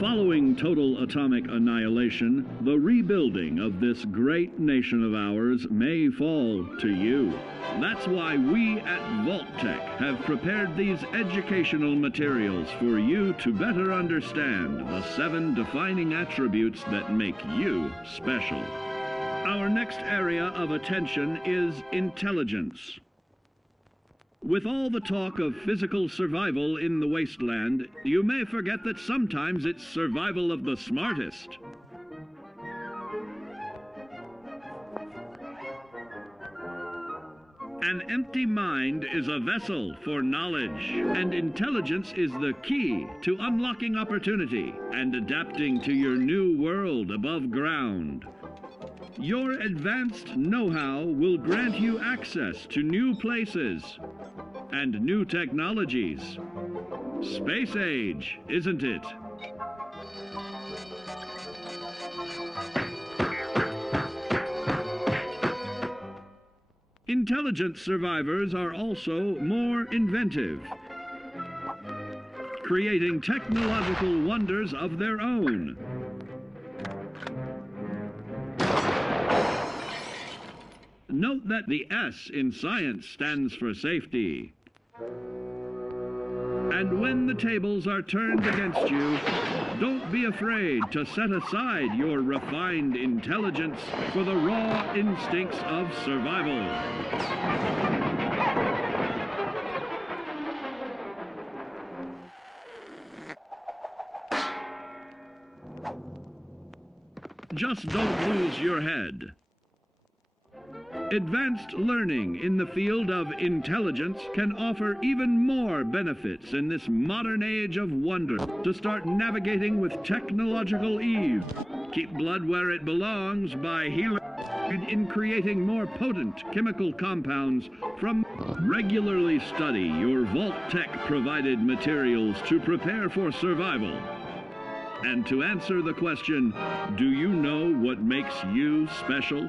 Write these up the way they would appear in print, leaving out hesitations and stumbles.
Following total atomic annihilation, the rebuilding of this great nation of ours may fall to you. That's why we at Vault-Tec have prepared these educational materials for you to better understand the 7 defining attributes that make you special. Our next area of attention is intelligence. With all the talk of physical survival in the wasteland, you may forget that sometimes it's survival of the smartest. An empty mind is a vessel for knowledge, and intelligence is the key to unlocking opportunity and adapting to your new world above ground. Your advanced know-how will grant you access to new places and new technologies. Space age, isn't it? Intelligent survivors are also more inventive, creating technological wonders of their own. Note that the S in science stands for safety. And when the tables are turned against you, don't be afraid to set aside your refined intelligence for the raw instincts of survival. Just don't lose your head. Advanced learning in the field of intelligence can offer even more benefits in this modern age of wonder. To start navigating with technological ease, keep blood where it belongs by healing in creating more potent chemical compounds from. Regularly study your Vault-Tec provided materials to prepare for survival. And to answer the question, do you know what makes you special?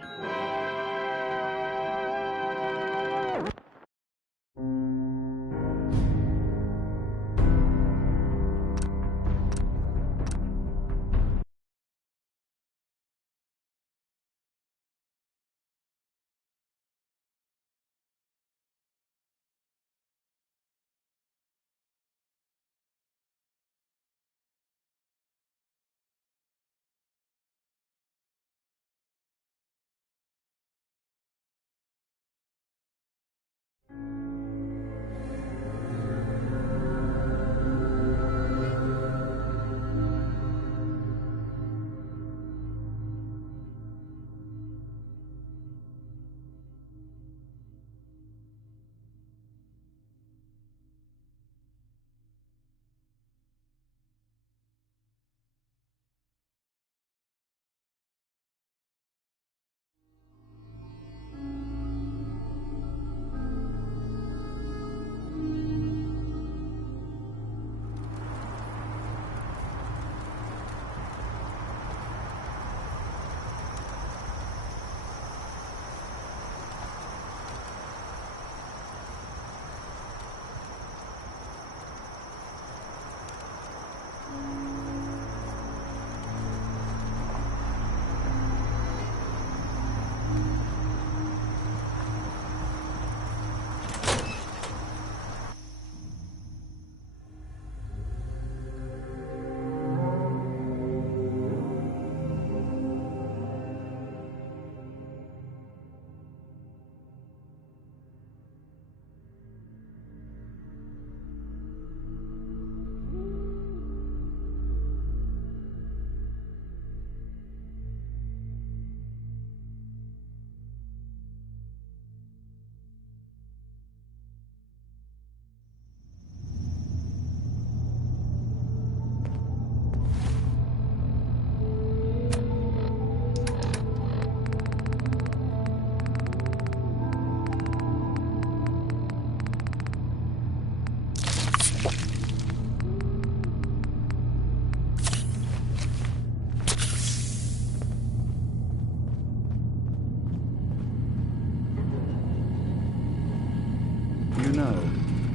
You know,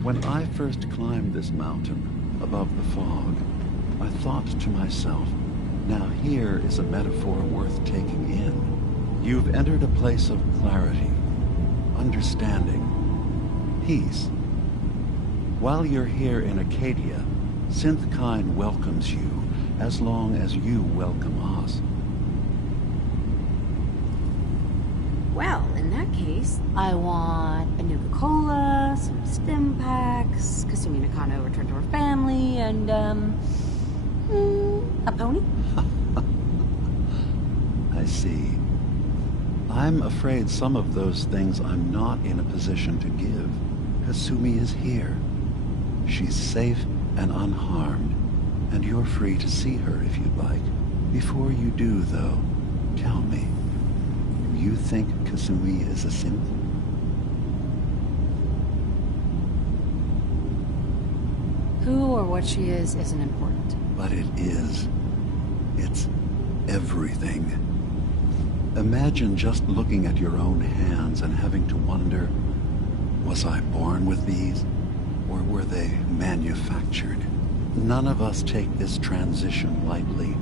when I first climbed this mountain above the fog, I thought to myself, now here is a metaphor worth taking in. You've entered a place of clarity, understanding, peace. While you're here in Acadia, Synthkind welcomes you as long as you welcome us. Well, in that case, I want a Nuka-Cola, some stim packs, Kasumi Nakano returned to her family, and, a pony? I see. I'm afraid some of those things I'm not in a position to give. Kasumi is here. She's safe and unharmed, and you're free to see her if you'd like. Before you do, though, tell me, do you think Kasumi is a synth? Who or what she is isn't important. But it is. It's everything. Imagine just looking at your own hands and having to wonder, was I born with these, or were they manufactured? None of us take this transition lightly.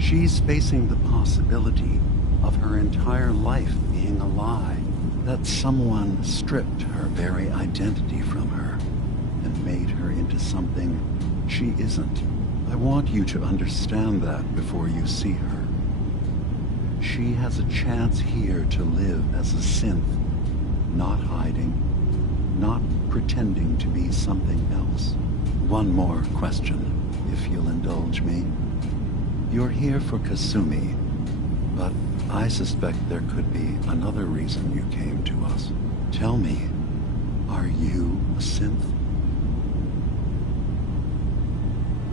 She's facing the possibility of her entire life being a lie, that someone stripped her very identity from her and made her into something she isn't. I want you to understand that before you see her. She has a chance here to live as a synth, not hiding, not pretending to be something else. One more question, if you'll indulge me. You're here for Kasumi, but I suspect there could be another reason you came to us. Tell me, are you a synth?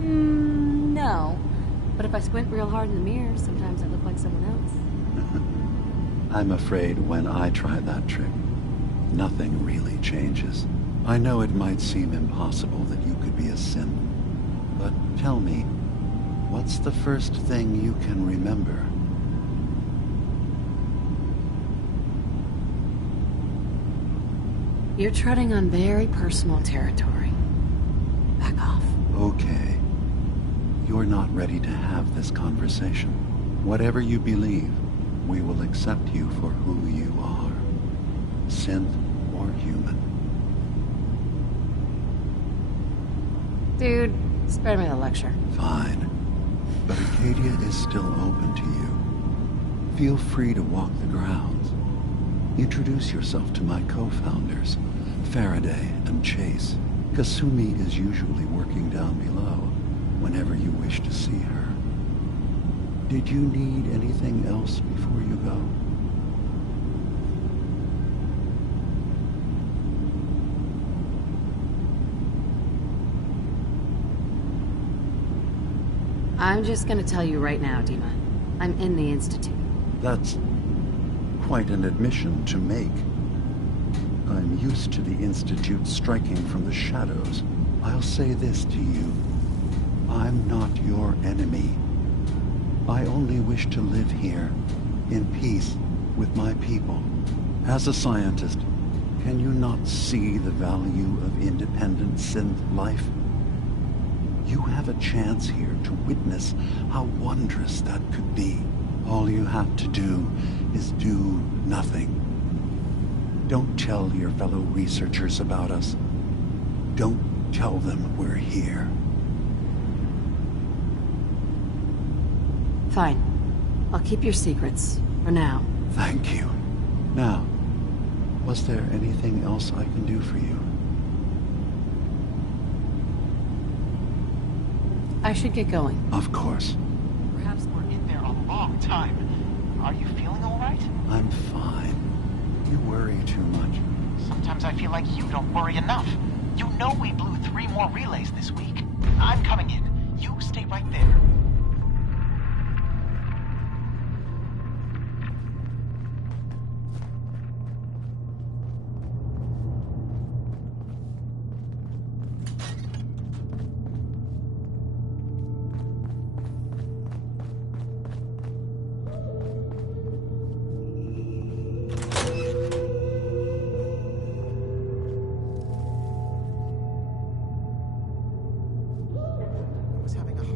No. But if I squint real hard in the mirror, sometimes I look like someone else. I'm afraid when I try that trick, nothing really changes. I know it might seem impossible that you could be a synth, but tell me, what's the first thing you can remember? You're treading on very personal territory. Back off. Okay. You're not ready to have this conversation. Whatever you believe, we will accept you for who you are. Synth or human. Dude, spare me the lecture. Fine. But Acadia is still open to you. Feel free to walk the grounds. Introduce yourself to my co-founders, Faraday and Chase. Kasumi is usually working down below whenever you wish to see her. Did you need anything else before you go? I'm just gonna tell you right now, Dima. I'm in the Institute. That's quite an admission to make. I'm used to the Institute striking from the shadows. I'll say this to you. I'm not your enemy. I only wish to live here, in peace, with my people. As a scientist, can you not see the value of independent synth life? You have a chance here to witness how wondrous that could be. All you have to do is do nothing. Don't tell your fellow researchers about us. Don't tell them we're here. Fine. I'll keep your secrets, for now. Thank you. Now, was there anything else I can do for you? I should get going. Of course. Perhaps we're in there a long time. Are you feeling all right? I'm fine. You worry too much. Sometimes I feel like you don't worry enough. You know we blew 3 more relays this week. I'm coming in. You stay right there.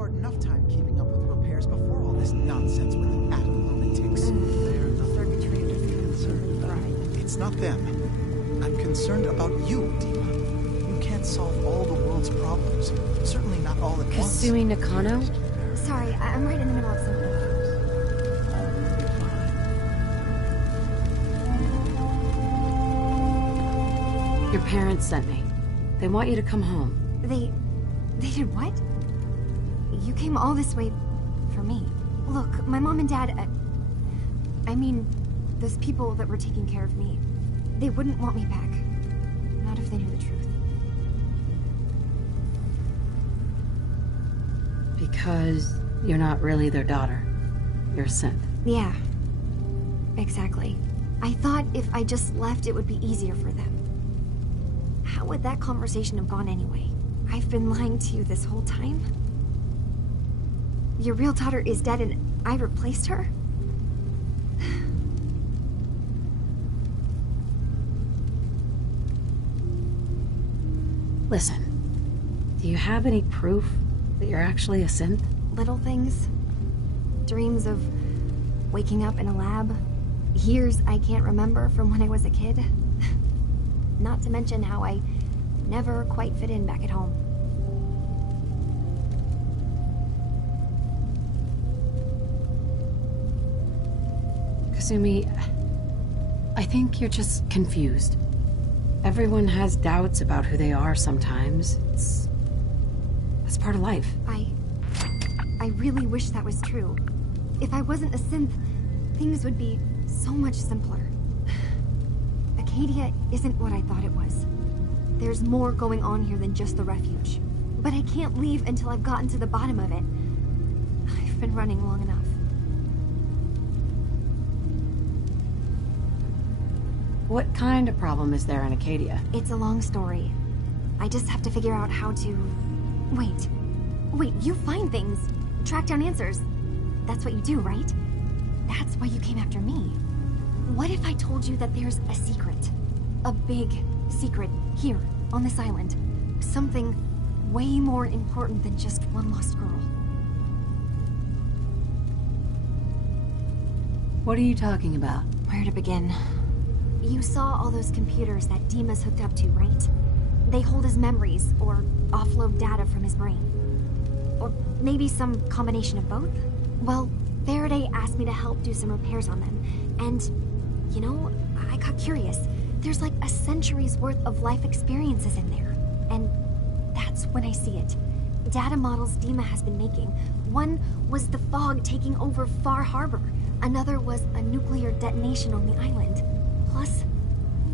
hard enough time keeping up with repairs before all this nonsense with atom lunatics. Circuitry interference. Right. It's not them. I'm concerned about you, Dima. You can't solve all the world's problems. Certainly not all at once. Kasumi Nakano? Sorry, I'm right in the middle of something. Your parents sent me. They want you to come home. They did what? You came all this way for me. Look, my mom and dad, I mean, those people that were taking care of me, they wouldn't want me back. Not if they knew the truth. Because you're not really their daughter. You're a synth. Yeah, exactly. I thought if I just left, it would be easier for them. How would that conversation have gone anyway? I've been lying to you this whole time? Your real daughter is dead and I replaced her? Listen, do you have any proof that you're actually a synth? Little things. Dreams of waking up in a lab. Years I can't remember from when I was a kid. Not to mention how I never quite fit in back at home. Kasumi, I think you're just confused. Everyone has doubts about who they are sometimes. That's part of life. I really wish that was true. If I wasn't a synth, things would be so much simpler. Acadia isn't what I thought it was. There's more going on here than just the refuge. But I can't leave until I've gotten to the bottom of it. I've been running long enough. What kind of problem is there in Acadia? It's a long story. I just have to figure out how to... Wait, you find things. Track down answers. That's what you do, right? That's why you came after me. What if I told you that there's a secret? A big secret here, on this island. Something way more important than just one lost girl. What are you talking about? Where to begin? You saw all those computers that Dima's hooked up to, right? They hold his memories, or offload data from his brain. Or maybe some combination of both? Well, Faraday asked me to help do some repairs on them, and, you know, I got curious. There's like a century's worth of life experiences in there, and that's when I see it. Data models Dima has been making. One was the fog taking over Far Harbor. Another was a nuclear detonation on the island. Plus,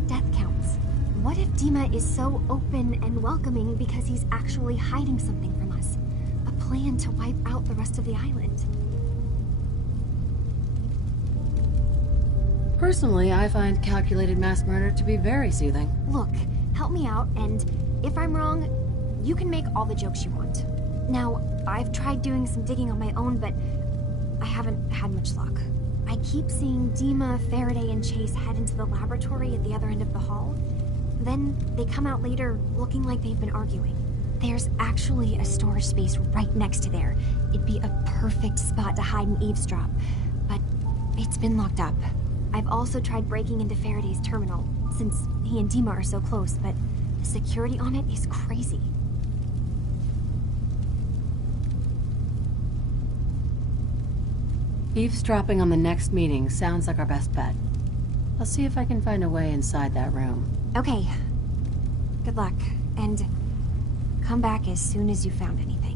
death counts. What if Dima is so open and welcoming because he's actually hiding something from us? A plan to wipe out the rest of the island. Personally, I find calculated mass murder to be very soothing. Look, help me out, and if I'm wrong, you can make all the jokes you want. Now, I've tried doing some digging on my own, but I haven't had much luck. I keep seeing Dima, Faraday, and Chase head into the laboratory at the other end of the hall. Then they come out later looking like they've been arguing. There's actually a storage space right next to there. It'd be a perfect spot to hide and eavesdrop, but it's been locked up. I've also tried breaking into Faraday's terminal, since he and Dima are so close, but the security on it is crazy. Eavesdropping on the next meeting sounds like our best bet. I'll see if I can find a way inside that room. Okay. Good luck, and come back as soon as you found anything.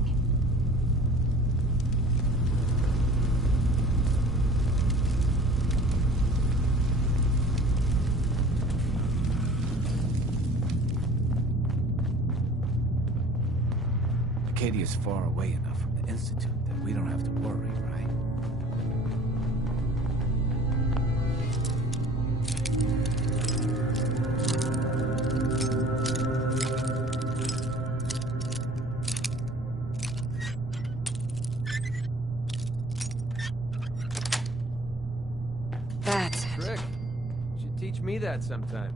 Acadia's far away enough from the Institute that we don't have to worry, right? That's it. Trick. Should teach me that sometime.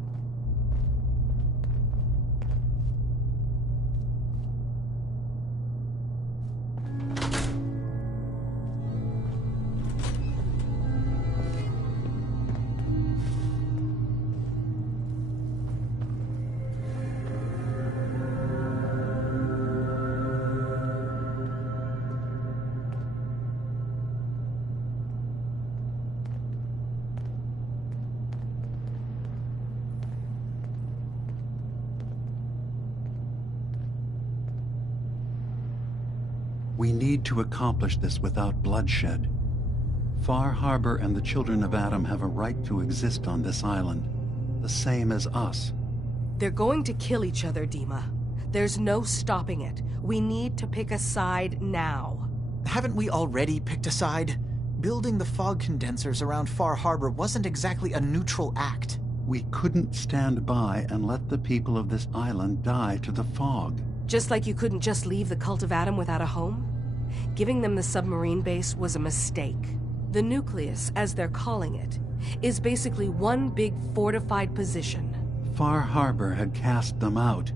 We need to accomplish this without bloodshed. Far Harbor and the children of Adam have a right to exist on this island, the same as us. They're going to kill each other, Dima. There's no stopping it. We need to pick a side now. Haven't we already picked a side? Building the fog condensers around Far Harbor wasn't exactly a neutral act. We couldn't stand by and let the people of this island die to the fog. Just like you couldn't just leave the Cult of Adam without a home? Giving them the submarine base was a mistake. The nucleus, as they're calling it, is basically one big fortified position. Far Harbor had cast them out.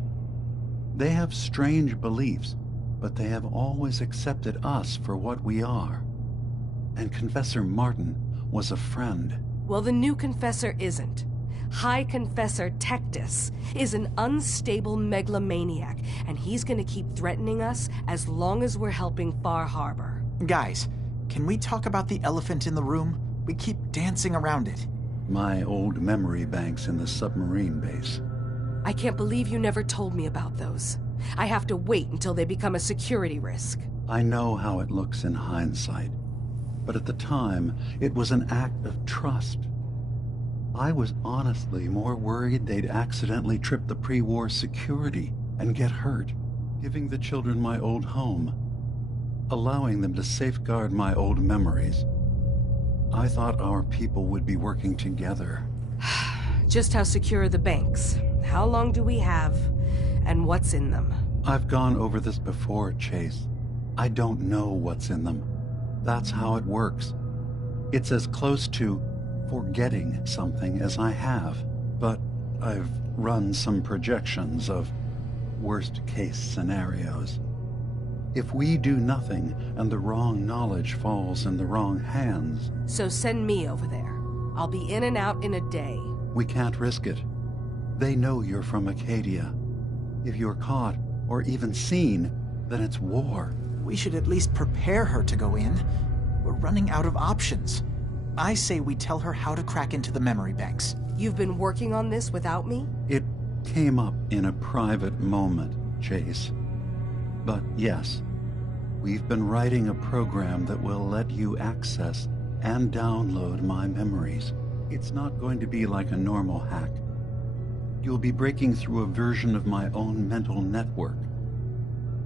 They have strange beliefs, but they have always accepted us for what we are. And Confessor Martin was a friend. Well, the new Confessor isn't. High Confessor Tectus is an unstable megalomaniac, and he's gonna keep threatening us as long as we're helping Far Harbor. Guys, can we talk about the elephant in the room? We keep dancing around it. My old memory banks in the submarine base. I can't believe you never told me about those. I have to wait until they become a security risk. I know how it looks in hindsight, but at the time, it was an act of trust. I was honestly more worried they'd accidentally trip the pre-war security and get hurt, giving the children my old home, allowing them to safeguard my old memories. I thought our people would be working together. Just how secure are the banks? How long do we have? And what's in them? I've gone over this before, Chase. I don't know what's in them. That's how it works. It's as close to forgetting something as I have, but I've run some projections of worst-case scenarios. If we do nothing and the wrong knowledge falls in the wrong hands... So send me over there. I'll be in and out in a day. We can't risk it. They know you're from Acadia. If you're caught, or even seen, then it's war. We should at least prepare her to go in. We're running out of options. I say we tell her how to crack into the memory banks. You've been working on this without me? It came up in a private moment, Chase. But yes, we've been writing a program that will let you access and download my memories. It's not going to be like a normal hack. You'll be breaking through a version of my own mental network.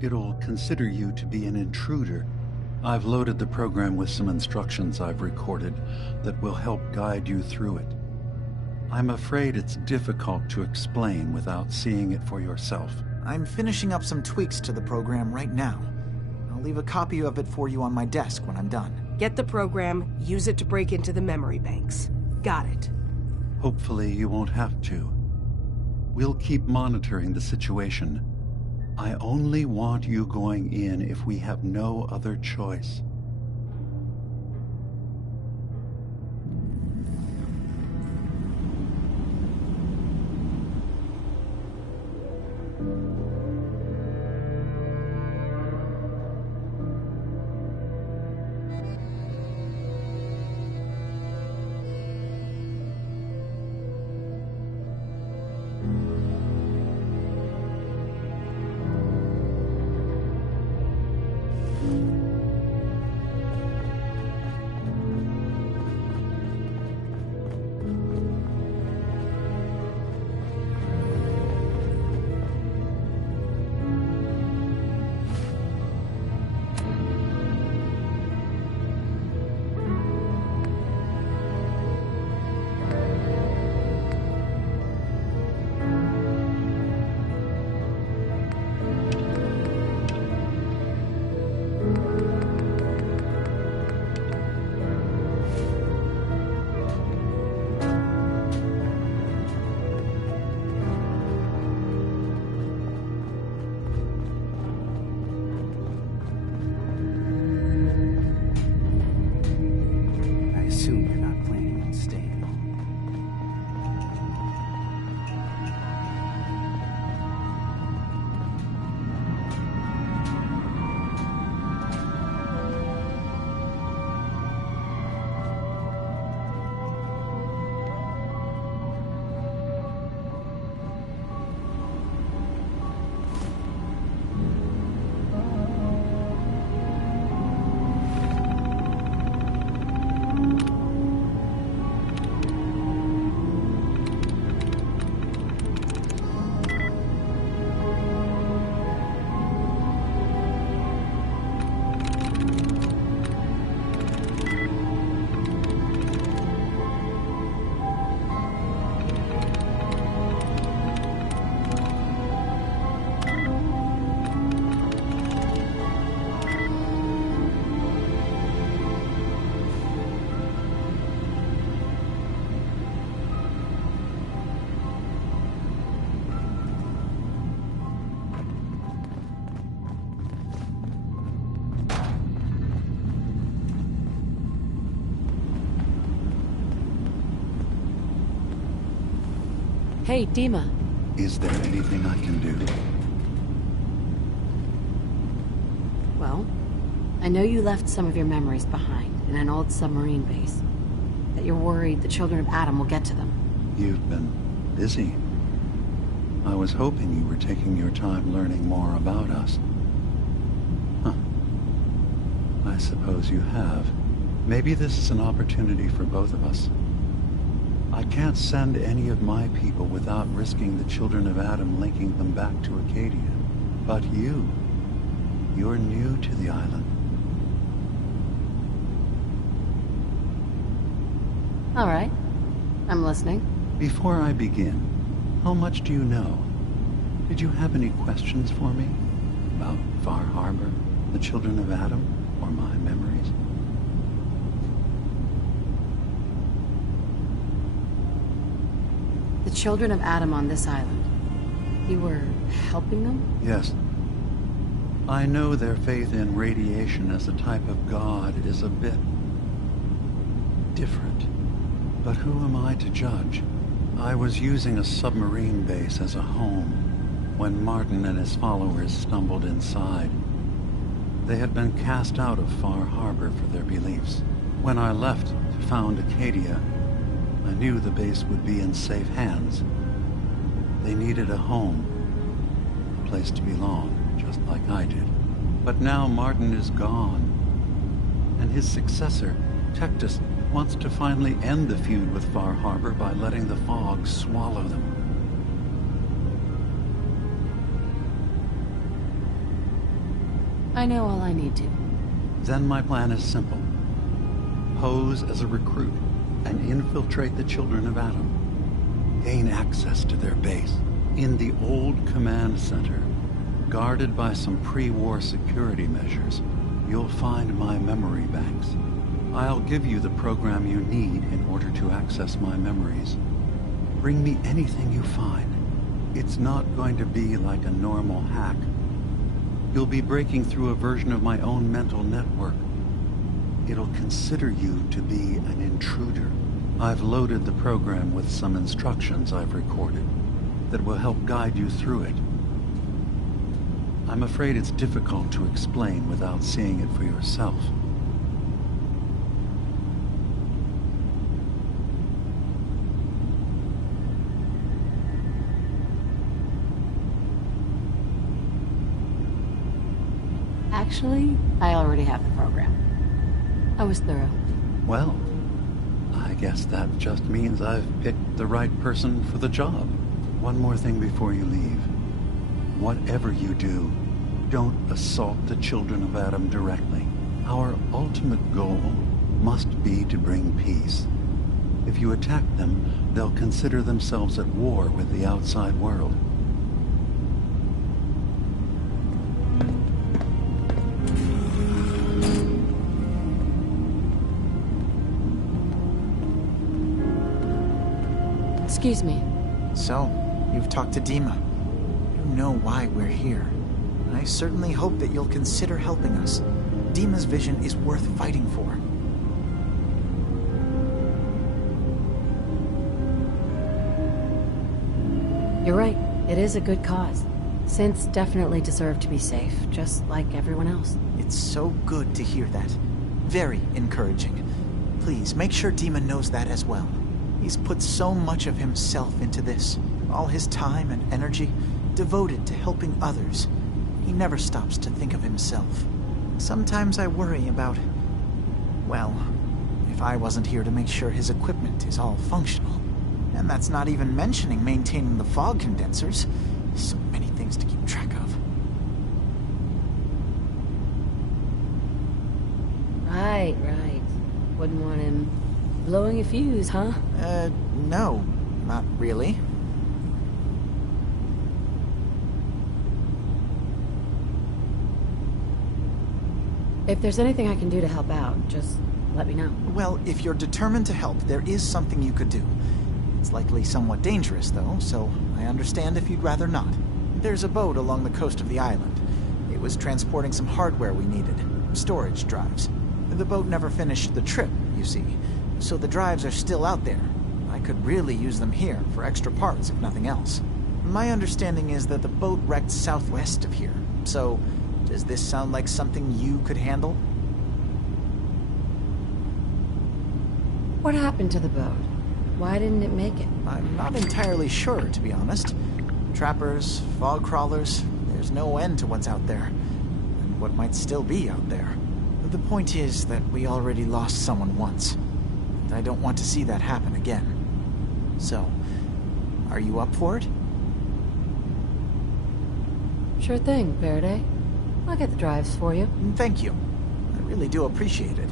It'll consider you to be an intruder. I've loaded the program with some instructions I've recorded that will help guide you through it. I'm afraid it's difficult to explain without seeing it for yourself. I'm finishing up some tweaks to the program right now. I'll leave a copy of it for you on my desk when I'm done. Get the program, use it to break into the memory banks. Got it. Hopefully you won't have to. We'll keep monitoring the situation. I only want you going in if we have no other choice. Hey, Dima. Is there anything I can do? Well, I know you left some of your memories behind in an old submarine base. That you're worried the children of Adam will get to them. You've been busy. I was hoping you were taking your time learning more about us. Huh. I suppose you have. Maybe this is an opportunity for both of us. I can't send any of my people without risking the children of Adam linking them back to Acadia. But you're new to the island. All right. I'm listening. Before I begin, how much do you know? Did you have any questions for me? About Far Harbor, the children of Adam, or my memories? The children of Adam on this island. You were helping them? Yes. I know their faith in radiation as a type of god is a bit different. But who am I to judge? I was using a submarine base as a home when Martin and his followers stumbled inside. They had been cast out of Far Harbor for their beliefs. When I left to found Acadia, I knew the base would be in safe hands. They needed a home, a place to belong, just like I did. But now Martin is gone, and his successor, Tectus, wants to finally end the feud with Far Harbor by letting the fog swallow them. I know all I need to. Then my plan is simple. Pose as a recruit and infiltrate the children of Adam. Gain access to their base in the old command center, guarded by some pre-war security measures. You'll find my memory banks. I'll give you the program you need in order to access my memories. Bring me anything you find. It's not going to be like a normal hack. You'll be breaking through a version of my own mental network. It'll consider you to be an intruder. I've loaded the program with some instructions I've recorded that will help guide you through it. I'm afraid it's difficult to explain without seeing it for yourself. Actually, I already have the program. I was thorough. Well, I guess that just means I've picked the right person for the job. One more thing before you leave. Whatever you do, don't assault the children of Adam directly. Our ultimate goal must be to bring peace. If you attack them, they'll consider themselves at war with the outside world. Excuse me. So, you've talked to Dima. You know why we're here. I certainly hope that you'll consider helping us. Dima's vision is worth fighting for. You're right. It is a good cause. Synths definitely deserve to be safe, just like everyone else. It's so good to hear that. Very encouraging. Please, make sure Dima knows that as well. He's put so much of himself into this. All his time and energy devoted to helping others. He never stops to think of himself. Sometimes I worry about... well, if I wasn't here to make sure his equipment is all functional. And that's not even mentioning maintaining the fog condensers. So many things to keep track of. Right. Wouldn't want him blowing a fuse, huh? No, not really. If there's anything I can do to help out, just let me know. Well, if you're determined to help, there is something you could do. It's likely somewhat dangerous, though, so I understand if you'd rather not. There's a boat along the coast of the island. It was transporting some hardware we needed. Storage drives. The boat never finished the trip, you see, so the drives are still out there. I could really use them here for extra parts, if nothing else. My understanding is that the boat wrecked southwest of here, so does this sound like something you could handle? What happened to the boat? Why didn't it make it? I'm not entirely sure, to be honest. Trappers, fog crawlers, there's no end to what's out there, and what might still be out there. The point is that we already lost someone once, and I don't want to see that happen again. So, are you up for it? Sure thing, Faraday. I'll get the drives for you. Thank you. I really do appreciate it.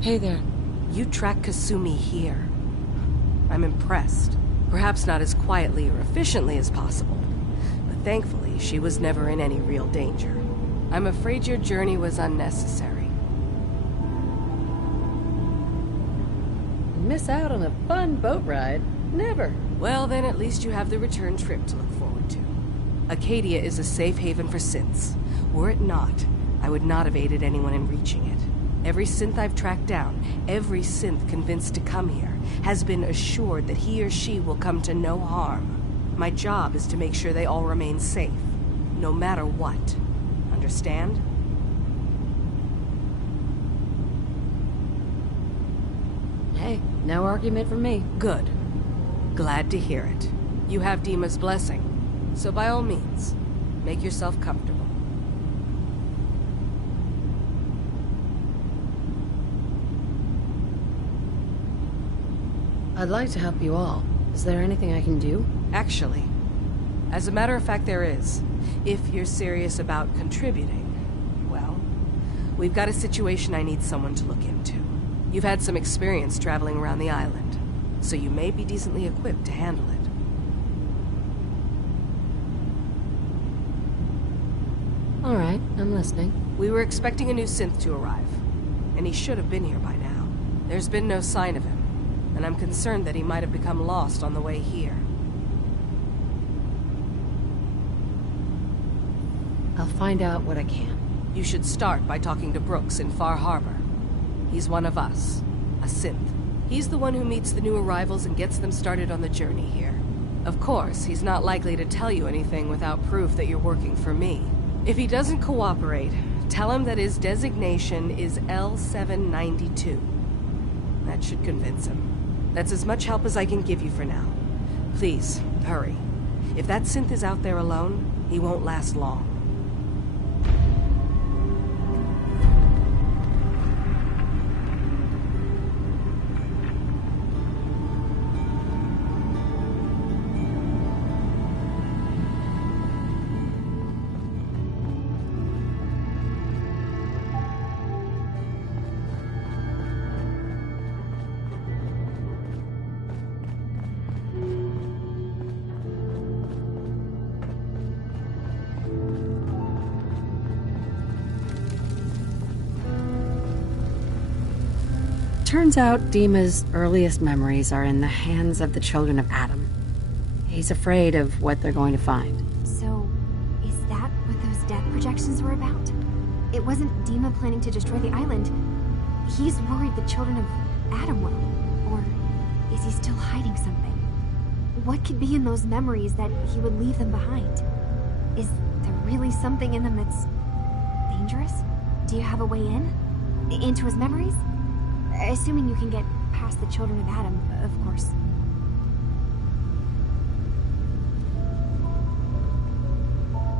Hey there. You track Kasumi here. I'm impressed. Perhaps not as quietly or efficiently as possible, but thankfully she was never in any real danger. I'm afraid your journey was unnecessary. Miss out on a fun boat ride? Never. Well, then at least you have the return trip to look forward to. Acadia is a safe haven for synths. Were it not, I would not have aided anyone in reaching it. Every synth I've tracked down, every synth convinced to come here, has been assured that he or she will come to no harm. My job is to make sure they all remain safe, no matter what. Understand? Hey, no argument from me. Good. Glad to hear it. You have Dima's blessing, so by all means, make yourself comfortable. I'd like to help you all. Is there anything I can do? Actually, as a matter of fact, there is. If you're serious about contributing, well, we've got a situation I need someone to look into. You've had some experience traveling around the island, so you may be decently equipped to handle it. All right, I'm listening. We were expecting a new synth to arrive, and he should have been here by now. There's been no sign of him, and I'm concerned that he might have become lost on the way here. I'll find out what I can. You should start by talking to Brooks in Far Harbor. He's one of us, a synth. He's the one who meets the new arrivals and gets them started on the journey here. Of course, he's not likely to tell you anything without proof that you're working for me. If he doesn't cooperate, tell him that his designation is L792. That should convince him. That's as much help as I can give you for now. Please, hurry. If that synth is out there alone, he won't last long. Turns out Dima's earliest memories are in the hands of the children of Adam. He's afraid of what they're going to find. So, is that what those death projections were about? It wasn't Dima planning to destroy the island. He's worried the children of Adam will. Or is he still hiding something? What could be in those memories that he would leave them behind? Is there really something in them that's dangerous? Do you have a way in? Into his memories? Assuming you can get past the children of Adam, of course.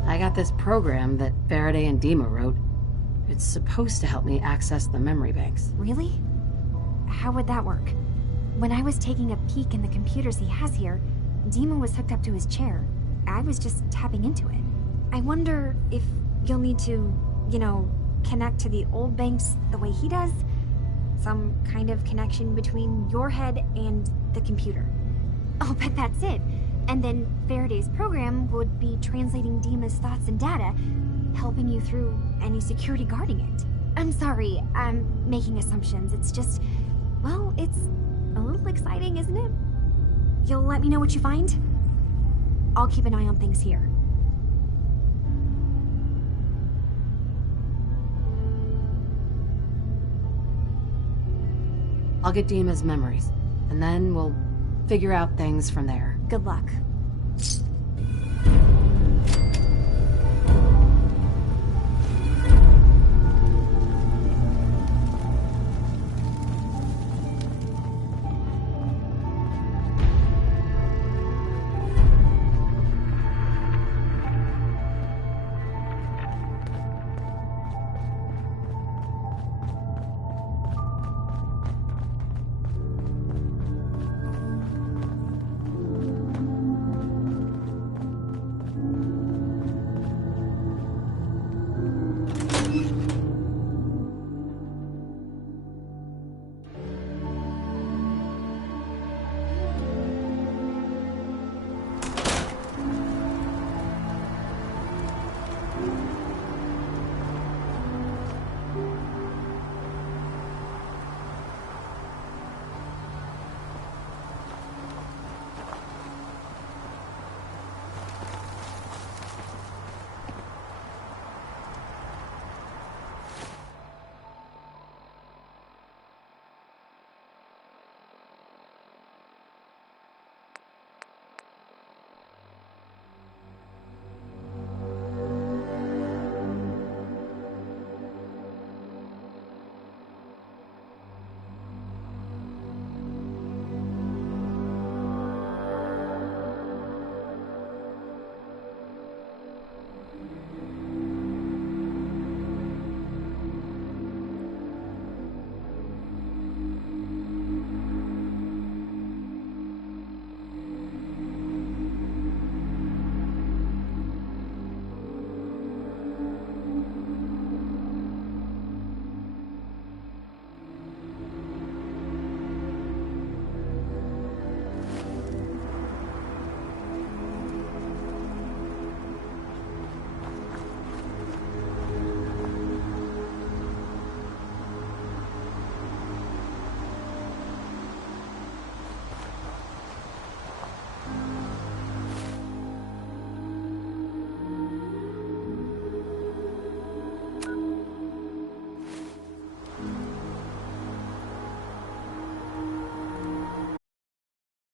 I got this program that Faraday and Dima wrote. It's supposed to help me access the memory banks. Really? How would that work? When I was taking a peek in the computers he has here, Dima was hooked up to his chair. I was just tapping into it. I wonder if you'll need to, connect to the old banks the way he does? Some kind of connection between your head and the computer. I'll bet that's it. And then Faraday's program would be translating Dima's thoughts and data, helping you through any security guarding it. I'm sorry, I'm making assumptions. It's just, well, it's a little exciting, isn't it? You'll let me know what you find? I'll keep an eye on things here. I'll get Dima's memories, and then we'll figure out things from there. Good luck.